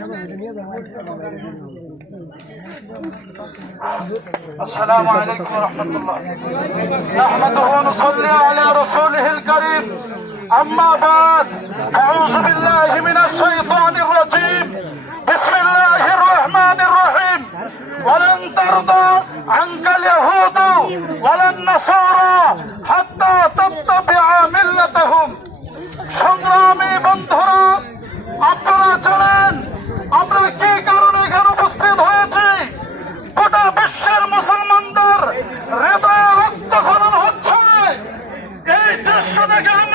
السلام عليكم ورحمه الله نحمده ونصلي على رسوله الكريم اما بعد اعوذ بالله من الشيطان الرجيم بسم الله الرحمن الرحيم ولن ترضى عنك اليهود ولا النصارى This Ritter yeah, Sonnegang!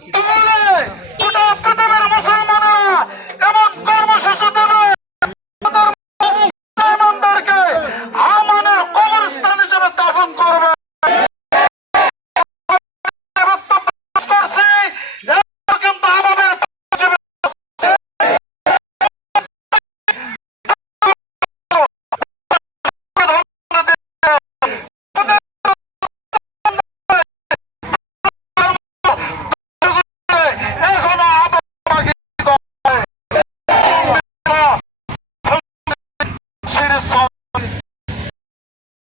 Yeah. Uh -huh.